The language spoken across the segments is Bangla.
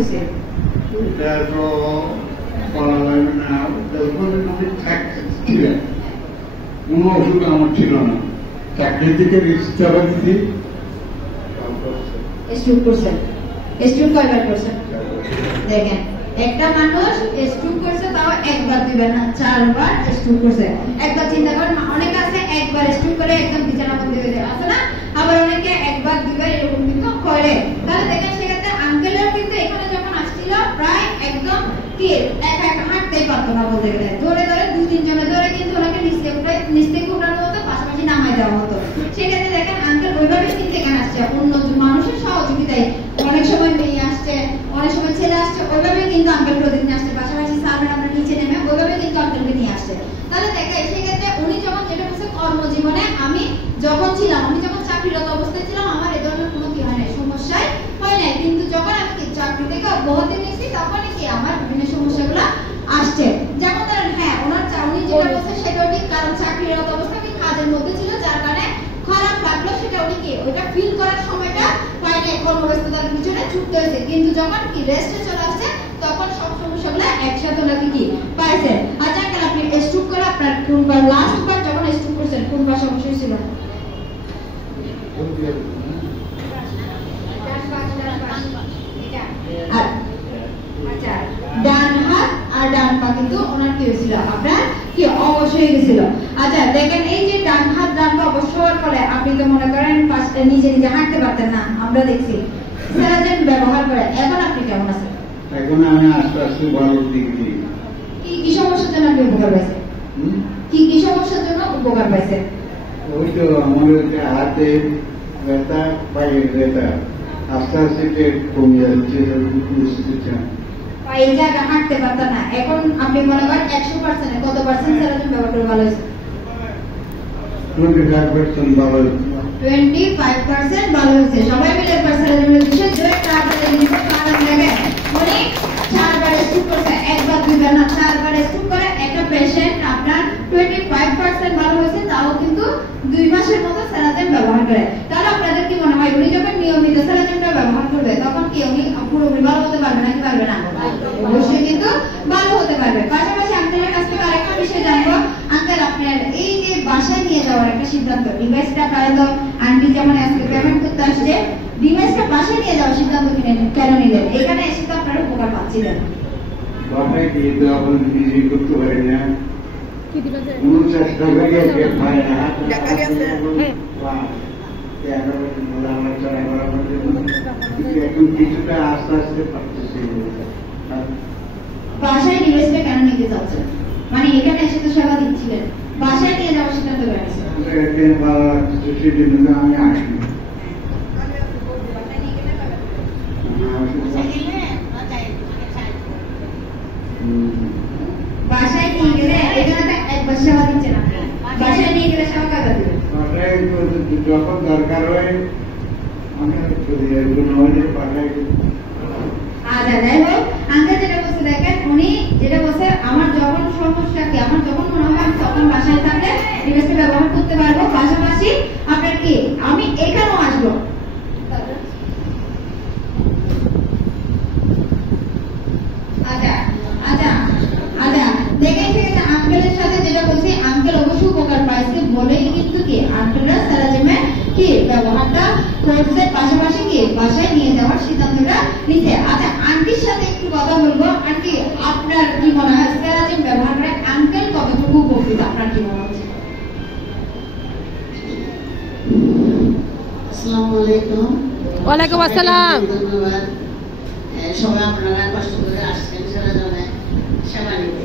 হয়েছে? এটা তো বলা যাবে না, ছিলেন কোনো ওষুধ আমার ছিল না, চাকরি থেকে রিস্টার দিচ্ছি। স্ট্রোক করছেন? স্ট্রোক কয়বার করছেন? দেখেন, একটা মানুষ স্ট্রোক করছে তাও একবার দুইবার না, 4 বার স্ট্রোক করছে। একবার চিন্তা করেন, অনেকে আছে একবার স্ট্রোক করে একদম বিছানাবন্দি হয়ে যায়, আছে না? আবার অনেকে একবার দুইবার এরকম কিন্তু করে। তাহলে দেখেন সেক্ষেত্রে আঙ্কেলের কিন্তু এখানে যখন আসছিল প্রায় একদম কি একা একা হাঁটতেই পারতো না বলতে গেলে, ধরে ধরে 2-3 জনে ধরে কিন্তু ওনাকে নিচ থেকে উঠানো হতো, পাশাপাশি নামাই দেওয়া হতো। সেক্ষেত্রে দেখেন আঙ্কেল ওইভাবে কিন্তু এখানে আসছে অন্য মানুষের সহযোগিতায়। অনেক সময় মেয়ে আসছে, অনেক সময় ছেলে আসছে, ওইভাবে কিন্তু আঙ্কেল প্রতিদিন আসছে, পাশাপাশি স্যাররা আমরা নিচে নেমে ওইভাবে কিন্তু আঙ্কেলকে নিয়ে আসছে। তাহলে দেখেন সেক্ষেত্রে উনি যখন যেটা বলছে কর্মজীবনে আমি যখন ছিলাম, আমি যখন চাকরিরত অবস্থায় ছিলাম আমার এই ধরনের কোনো কি হয় নাই, সমস্যায় হয় নাই। কিন্তু যখন আমি চাকরি থেকে অব্যাহতি নিয়েছি তখন কি আমার বিভিন্ন সমস্যাগুলো আসছে। যেমন ধরেন হ্যাঁ ওনার উনি যেটা বলছে সেটা ঠিক, কারণ চাকরিরত অবস্থায় আমি কাজের মধ্যে ছিল যার কারণে খারাপ লাগলো, সেটা উনি কি ওইটা ফিল করার সময়টা পাইনি, কর্মব্যস্ততার পিছনে ছুটতে হয়েছে। কিন্তু যখন কি রেস্টে চলে আসছে তখন সব সমস্যাগুলো একসাথে ওনাকে কি পাইছে। আচ্ছা আঙ্কেল আপনি স্ট্রোক করে আপনার কোনবার লাস্ট বার যখন স্ট্রোক করছেন কোনবার সমস্যা ছিল? আচ্ছা, ডান হাত আর ডান পা কিন্তু ওনার কি হয়েছিল, আপনার কি অবশ হয়ে গেছিল। আচ্ছা দেখেন এই যে ডান হাত ডান পা অবশ হওয়ার ফলে আপনি তো মনে করেন নিজে নিজে হাঁটতে পারতেন না, আমরা দেখছি স্যালাজেন ব্যবহার করে। এখন আপনি কেমন আছেন? এখন আমি আস্তে আস্তে ভালো দিচ্ছি। কি কি সমস্যার জন্য আপনি উপকার পাইছেন? কি কি সমস্যার জন্য উপকার পাইছেন? ওই তো আমার হাতে ব্যথা, পায়ে ব্যথা আস্তে আস্তে কমে যাচ্ছে, এই জায়গা হাঁটতে পারতেন না, এখন আপনি মনে করেন 100% কত পার্সেন্ট স্যালাজেন ব্যবহার করে ভালো হয়েছে? 25% ভালো হয়েছে। 25% ভালো হয়েছে। সবাই মিলে স্যালাজেনের বিষয়ে জোরে তাড়াতাড়ি নিতে পারেন। দেখেন উনি 4 বার স্ট্রোক করছে, একবার দুইবার না 4 বার স্ট্রোক করে একটা পেশেন্ট আপনার 25% ভালো হয়েছে, তাও কিন্তু 2 মাসের মতো স্যালাজেন ব্যবহার করে। তাহলে আপনাদের কি মনে হয় উনি যখন নিয়মিত স্যালাজেনটা ব্যবহার করবে তখন কি উনি পুরোপুরি ভালো হতে পারবে নাকি পারবে না? অবশ্যই কিন্তু ভালো হতে পারবে। পাশাপাশি আঙ্কেলের কাছ থেকে আরেকটা বিষয় জানবো, আঙ্কেল আপনার এই যে বাসায় নিয়ে যাওয়ার একটা সিদ্ধান্ত, ডিভাইসটা প্রায় তো আন্টি যেমন আজকে পেমেন্ট করতে আসছে, ডিভাইসটা বাসায় নিয়ে যাওয়ার সিদ্ধান্ত কেন নিলেন? এখানে এসে তো আপনারা উপকার পাচ্ছিলেন। বাসায় গিয়ে তো এখন নিজে করতে পারি না, কোনো চেষ্টা করি পায় না, এখন কিছুটা আস্তে আস্তে পারতেছি। বাসায় ডিভাইসটা কেন নিতে চাচ্ছেন? মানে এখানে এসে তো সেবা দিচ্ছিলেন, বাসায় নিয়ে যাওয়ার সিদ্ধান্ত করেছেন। আমি আসি বাসায় নিয়ে গেলে এখানে একবার সেবা দিচ্ছেন আপনি, বাসায় নিয়ে গেলে সেবা কাজা দিবেন। যখন দরকার হয় আচ্ছা যাই হোক, আঙ্কেল যেটা বলছে দেখেন উনি যেটা বলছে আমার যখন সমস্যা কি, আমার যখন মনে হয় আমি তখন বাসায় থাকলে ডিভাইসটা ব্যবহার করতে পারবো, পাশাপাশি আপনার কি আমি এখানেও আসবো। আচ্ছা আচ্ছা আচ্ছা দেখেন সেখানে আঙ্কেলের সাথে যেটা বলছি, আঙ্কেল অবশ্যই উপকার পাইছে বলেই কিন্তু কি আঙ্কেলরা স্যালাজেমে কি ব্যবহারটা করছে, পাশাপাশি কি বাসায় নিয়ে যাওয়ার সিদ্ধান্তটা নিতে। আচ্ছা আন্টির সাথে একটু কথা বলবো। আন্টি আপনার কি মনে হয় স্যালাজেম ব্যবহার করে আঙ্কেল কতটুকু উপকৃত, আপনার কি মনে হচ্ছে? আসসালামু আলাইকুম। ওয়ালাইকুম আসসালাম। ধন্যবাদ সবাই আপনারা কষ্ট করে আসছেন স্যালাজেমে সেবা নিতে।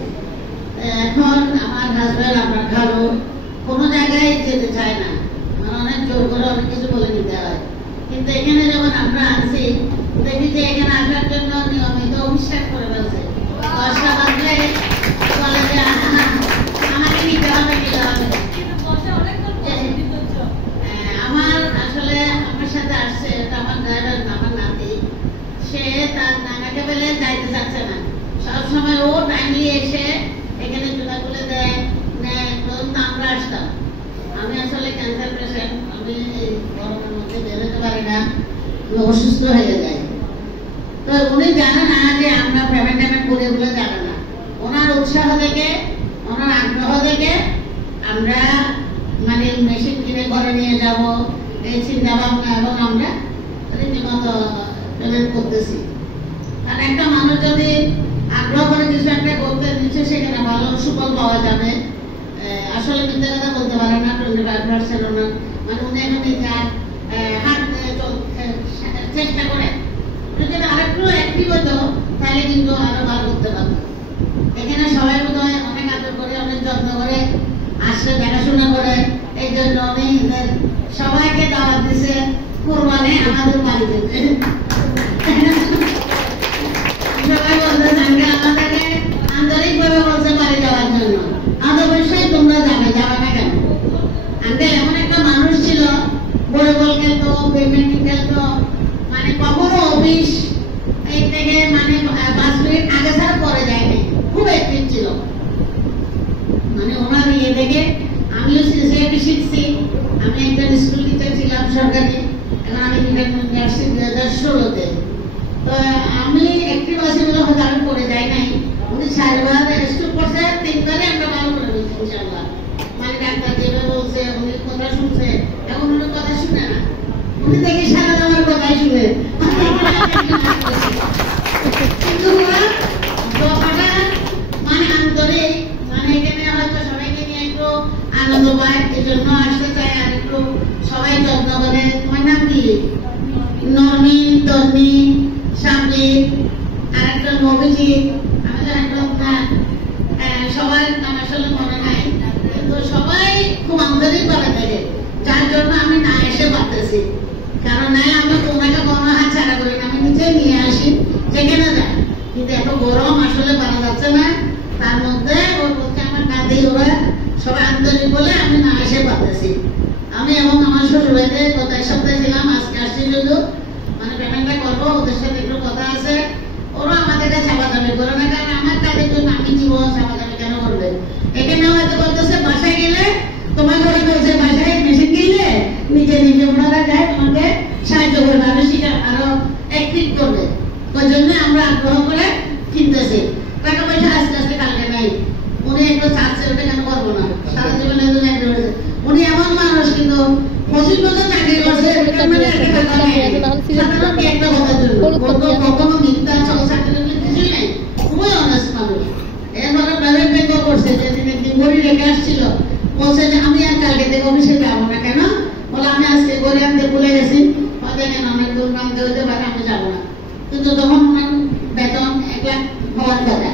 এখন আমার হাজব্যান্ড আপনার খালো কোনো জায়গায় যেতে চায় না, অনেক জোর করে অনেক কিছু বলে নিতে হয়, কিন্তু এখানে যখন আমরা আনছি দেখি যে এখানে আসার জন্য নিয়মিত অভিষেক করে ফেলছে। 10টা বাজলে বলে যে আমাকে নিতে হবে নিতে হবে। আমার আসলে আমার সাথে আসছে আমার ড্রাইভার, আমার নাতি, সে তার নানাকে বেলে যাইতে চাচ্ছে না, সবসময় ও টাইমলি এসে এখানে জুতা খুলে দেয় নেয়। ধরুন আমরা আসতাম, আমি আসলে ক্যান্সার পেশেন্ট, আমি গরমের মধ্যে বেরোতে পারি না, অসুস্থ হয়ে যায়। তো উনি জানে না যে আমরা পেমেন্ট করে, এগুলো জানে না। ওনার উৎসাহ থেকে, ওনার আগ্রহ থেকে আমরা মানে মেশিন কিনে ঘরে নিয়ে যাব এই চিন্তা ভাবনা, এবং আমরা রীতিমতো পেমেন্ট করতেছি। কারণ একটা মানুষ যদি আগ্রহ করে কিছু একটা করতে দিচ্ছে, সেখানে ভালো সুফল পাওয়া যাবে। আসলে মিথ্যা কথা বলতে পারে না 25% ওনার, মানে উনি এখন হাত চেষ্টা করে যদি আরেকটু অ্যাক্টিভ হতো, তাহলে কিন্তু আরো ভালো করতে পারতো। এখানে সবাই বোধ হয় অনেক আদর করে, অনেক যত্ন করে আসলে দেখাশোনা করে। এই জন্য উনি সবাইকে দাওয়াত দিছে কোরবানি আমাদের বাড়িতে। সবাই বলতে চাঙ্গে আমাদেরকে আন্তরিকভাবে বলতে পারি যাওয়ার জন্য। অবশ্যই তোমরা যাবে, যাবে না কেন? আঙ্কেল এমন একটা মানুষ ছিল, ভলিবল খেলতো, ব্যাডমিন্টন খেলতো, মানে কখনো অফিস এই থেকে মানে 5 মিনিট আগে ছাড়া পরে যায়নি, খুব অ্যাক্টিভ ছিল। মানে ওনার ইয়ে থেকে আমিও সিসিআইটি শিখছি। আমি একজন স্কুল টিচার ছিলাম সরকারি, এখন আমি রিটায়ারমেন্ট আসছি 2016-তে। তো আমি অ্যাক্টিভ আছি বলে হয়তো আমি পড়ে যাই নাই। উনি 4বার স্ট্রোক করছে, 3বারে আমরা ভালো করে বলছি ইনশাআল্লাহ। মানে ডাক্তার যেভাবে বলছে, উনি কথা শুনছে, এখন উনি কথা শুনে না, উনি দেখি সারা আমার কথাই শুনে। কিন্তু কথাটা মানে আন্তরিক, মানে এখানে হয়তো সবাইকে নিয়ে একটু আনন্দ পায়, এই জন্য আসতে চাই। আর একটু সবাই যত্ন করে। তোমার নাম কি? নরমিন, তন্নি, সাবির, আর একটা নবীজিৎ, আমি তো একদম সবার নাম আসলে মনে নাই, কিন্তু সবাই খুব আন্তরিক ভাবে থাকে, যার জন্য আমি না এসে পারতেছি। কারণ নাই আমি ওনাকে কোনো হাত ছাড়া করি না, আমি নিজে নিয়ে আসি যেখানে যাই। কিন্তু এত গরম আসলে পারা যাচ্ছে না, তার মধ্যে ওর পক্ষে আমার কাঁদেই ওরা সবাই আন্তরিক বলে আমি না এসে পারতেছি। আমি এবং আমার শ্বশুর বাড়িতে গত 1 সপ্তাহে ছিলাম, আজকে আসছি শুধু মানে পেমেন্টটা করবো, ওদের সাথে একটু কথা আছে। ওরা আমাদেরকে চাপাচাপি করে না, কারণ আমার কাজের জন্য আমি দিব, চাপাচাপি কেন করবে? এখানে হয়তো বলতেছে বাসায় গেলে তোমার ঘরে বলছে বাসায় মেশিন কিনলে নিজে নিজে ওনারা যায় তোমাকে সাহায্য করবে, আরো শিখা আরো অ্যাক্টিভ করবে। ওই জন্য আমরা আগ্রহ করে কিনতেছি। টাকা পয়সা আস্তে আস্তে কালকে নাই। উনি একটু চাচ্ছে, ওটা কেন করবো না? সারা জীবনে উনি এমন মানুষ, কিন্তু 25 বছর চাকরি করছে, একটা কথা নেই, সাধারণ একটা কথার জন্য কখনো মিথ্যা চাকরি কিছুই নেই, খুবই অনেস্ট মানুষ। এরপরে প্রাইভেট ব্যাংকও করছে, যেদিন একদিন গড়ি রেখে আসছিল, বলছে যে আমি আর কালকে থেকে অফিসে যাবো না। কেন? বলে আমি আজকে গড়ি আনতে ভুলে গেছি। দেখেন অনেক দূর নামতে হতে পারে, আমি যাবো না। কিন্তু তখন ওনার বেতন 1 লাখ হওয়ার কথা,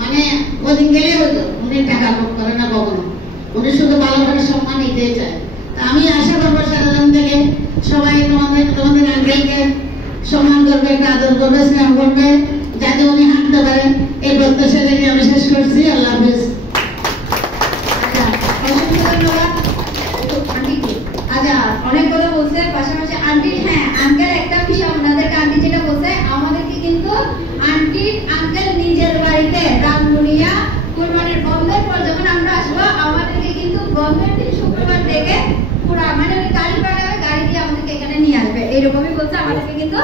মানে ওদিন গেলে হতো। উনি টাকা ভোগ করে না কখনো, উনি শুধু ভালো করে সম্মান নিতে চায়। আমি আশা করবো সারাদিন থেকে সবাই তোমাদের আঙ্কেলকে সম্মান করবে, আদর করবে, স্নেহ করবে, যাতে উনি হাঁটতে পারেন। এই প্রত্যাশা থেকে আমি শেষ করছি। আল্লাহ হাফিজ। আচ্ছা, অনেক কথা বলছে, পাশাপাশি আন্টি, হ্যাঁ আঙ্কেল একটা বিষয় আপনাদেরকে আন্টি যেটা বলছে, আমাদেরকে কিন্তু আন্টি আঙ্কেল নিজের বাড়িতে রামগুনিয়া কুরবানির বন্ধের পর যখন আমরা আসবো, আমাদেরকে কিন্তু বন্ধের দিন শুক্রবার থেকে পুরা মানে কালীপাড়া গাড়ি দিয়ে আমাদেরকে এখানে নিয়ে আসবে, এইরকমই বলছে। আমাদেরকে কিন্তু